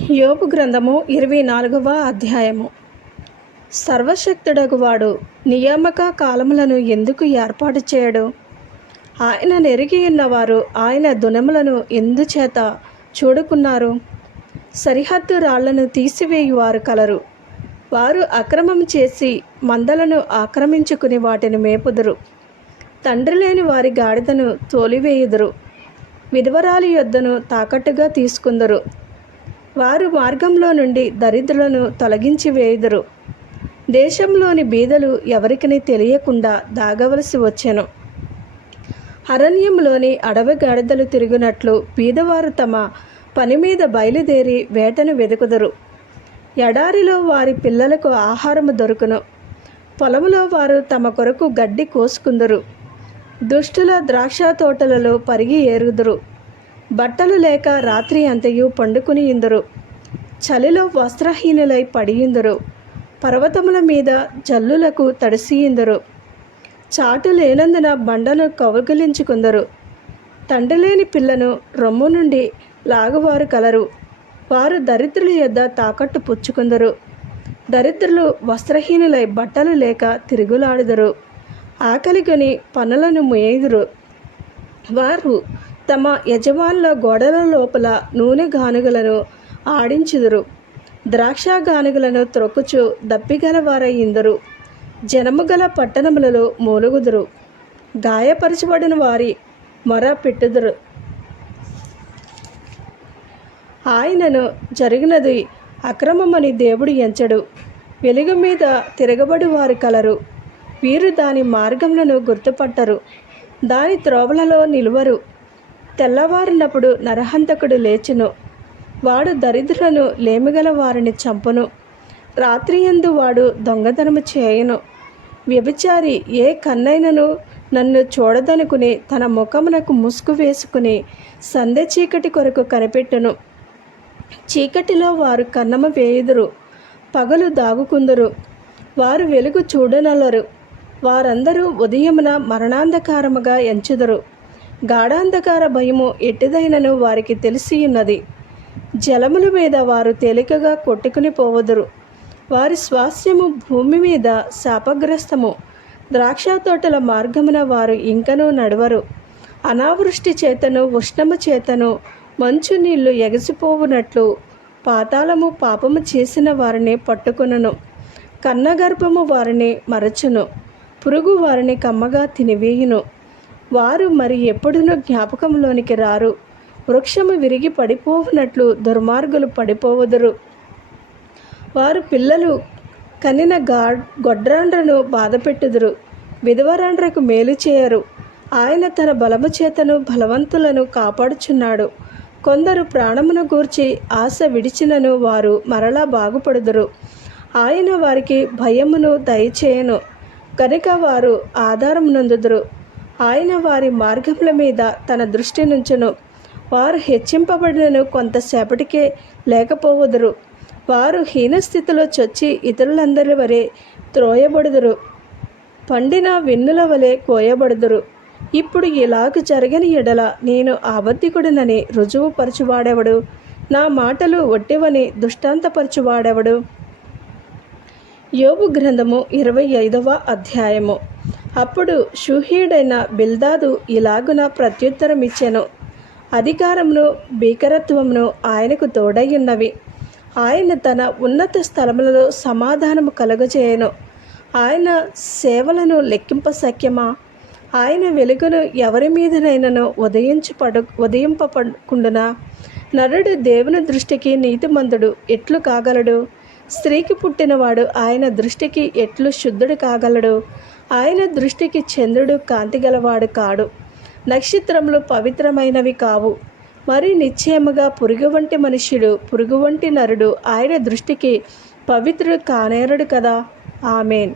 యోపు గ్రంథము ఇరవై నాలుగవ అధ్యాయము. సర్వశక్తుడగు వాడు నియామక కాలములను ఎందుకు ఏర్పాటు చేయడు? ఆయన నెరిగి ఉన్నవారు ఆయన దునములను ఎందుచేత చూడుకున్నారు? సరిహద్దు రాళ్ళను తీసివేయువారు కలరు. వారు అక్రమం చేసి మందలను ఆక్రమించుకుని వాటిని మేపుదురు. తండ్రి లేని వారి గాడిదను తోలివేయుదురు. విధవరాలి యొద్దను తాకట్టుగా తీసుకుందరు. వారు మార్గంలో నుండి దరిద్రులను తొలగించి వేయుదురు. దేశంలోని బీదలు ఎవరికని తెలియకుండా దాగవలసి వచ్చెను. అరణ్యంలోని అడవి గాడిదలు తిరిగినట్లు బీదవారు తమ పని మీద బయలుదేరి వేటను వెదుకుదరు. ఎడారిలో వారి పిల్లలకు ఆహారము దొరుకును. పొలములో వారు తమ కొరకు గడ్డి కోసుకుందరు. దుష్టుల ద్రాక్ష తోటలలో పరిగి ఏరుదురు. బట్టలు లేక రాత్రి అంతయు పండుకుని ఇందురు. చలిలో వస్త్రహీనులై పడియుందురు పర్వతముల మీద జల్లులకు తడిసియిందురు చాటు లేనందున బండను కౌగిలించుకుందరు. తండ్రి లేని పిల్లను రొమ్ము నుండి లాగువారు కలరు. వారు దరిద్రుల యొద్ద తాకట్టు పుచ్చుకుందరు. దరిద్రులు వస్త్రహీనులై బట్టలు లేక తిరుగులాడుదరు. ఆకలికొని పనులను ముయ్యదురు. వారు తమ యజమానుల గోడల లోపల నూనె గానుగలను ఆడించుదురు. ద్రాక్ష గానుగలను త్రొక్కుచు దప్పిగలవారయ్యిందరు జనము గల పట్టణములలో మూలుగుదురు. గాయపరచబడిన వారి మొర పెట్టుదురు. ఆయనను జరిగినది అక్రమమని దేవుడు ఎంచడు. వెలుగు మీద తిరగబడి వారు కలరు. వీరు దాని మార్గములను గుర్తుపట్టరు. దాని త్రోవలలో నిలువరు. తెల్లవారినప్పుడు నరహంతకుడు లేచును. వాడు దరిద్రులను లేమిగల వారిని చంపును. రాత్రియందు వాడు దొంగతనము చేయను. వ్యభిచారి ఏ కన్నైనను నన్ను చూడదనుకుని తన ముఖమునకు ముసుగు వేసుకుని సందె చీకటి కొరకు కనిపెట్టును. చీకటిలో వారు కన్నమ వేయుదురు పగలు దాగుకుందురు. వారు వెలుగు చూడనలరు. వారందరూ ఉదయమున మరణాంధకారముగా ఎంచుదురు. గాఢాంధకార భయము ఎట్టిదైనను వారికి తెలిసి ఉన్నది జలముల మీద వారు తేలికగా కొట్టుకుని పోవదురు. వారి స్వాస్థ్యము భూమి మీద శాపగ్రస్తము. ద్రాక్ష తోటల మార్గమున వారు ఇంకనూ నడవరు. అనావృష్టి చేతను ఉష్ణము చేతను మంచు నీళ్ళు ఎగసిపోవునట్లు పాతాళము పాపము చేసిన వారిని పట్టుకునను. కన్నగర్భము వారిని మరచును. పురుగు వారిని కమ్మగా తినివేయును. వారు మరి ఎప్పుడునూ జ్ఞాపకంలోనికి రారు. వృక్షము విరిగి పడిపోవునట్లు దుర్మార్గులు పడిపోవదురు. వారు పిల్లలు కనిన గా గొడ్రాండ్రను బాధపెట్టుదురు. విధవరాండ్రకు మేలు చేయరు. ఆయన తన బలము చేతను బలవంతులను కాపాడుచున్నాడు. కొందరు ప్రాణమును గూర్చి ఆశ విడిచినను వారు మరలా బాగుపడుదురు. ఆయన వారికి భయమును దయచేయను. కనుక వారు ఆధారం నందుదురు ఆయన వారి మార్గముల మీద తన దృష్టి నుంచును. వారు హెచ్చింపబడినను కొంతసేపటికే లేకపోవదురు. వారు హీనస్థితిలో చొచ్చి ఇతరులందరి వరే త్రోయబడుదురు. పండిన వెన్నుల వలె కోయబడుదురు. ఇప్పుడు ఇలాగ జరగని ఎడల నేను ఆబద్ధికుడినని రుజువు పరచువాడెవడు? నా మాటలు ఒట్టివని దుష్టాంతపరచువాడెవడు? యోగు గ్రంథము ఇరవై ఐదవ అధ్యాయము. అప్పుడు షూహీడైన బిల్దాదు ఇలాగున ప్రత్యుత్తరం ఇచ్చెను అధికారమును భీకరత్వమును ఆయనకు తోడయ్యున్నవి. ఆయన తన ఉన్నత స్థలములలో సమాధానము కలుగజేయను. ఆయన సేవలను లెక్కింప సఖ్యమా? ఆయన వెలుగును ఎవరి మీదనైనను ఉదయించపడు ఉదయింపకుండునా నరుడు దేవుని దృష్టికి నీతిమంతుడు ఎట్లు కాగలడు? స్త్రీకి పుట్టినవాడు ఆయన దృష్టికి ఎట్లు శుద్ధుడు కాగలడు? ఆయన దృష్టికి చంద్రుడు కాంతిగలవాడు కాడు. నక్షత్రములు పవిత్రమైనవి కావు. మరి నిశ్చయముగా పురుగు వంటి మనుష్యుడు పురుగు వంటి నరుడు ఆయన దృష్టికి పవిత్రుడు కానేరుడు కదా. ఆమెన్.